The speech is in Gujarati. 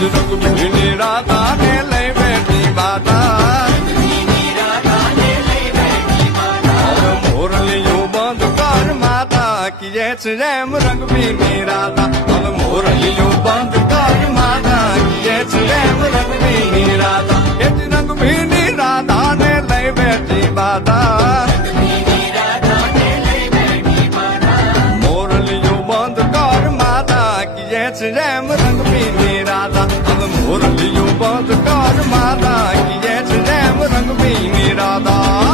રંગ ભીની રાધા ને લઈ બેઠી બાધા મોરલીઓ બંધ કર માતા કીએ છે જેમ રંગ ભીની રાધા હવે મોરલીઓ બંધ કર માતા કીએ છે જેમ રંગ ભીની રાધા એ રંગ ભીની રાધા ને લઈ બેઠી બાધા મોરલીઓ બંધ કર માતા કીએ છે જેમ રંગ ભીની રાધા હવે મોરલીઓ બંધ કર માતા કીએ છે જેમ રંગ ભીની રાધા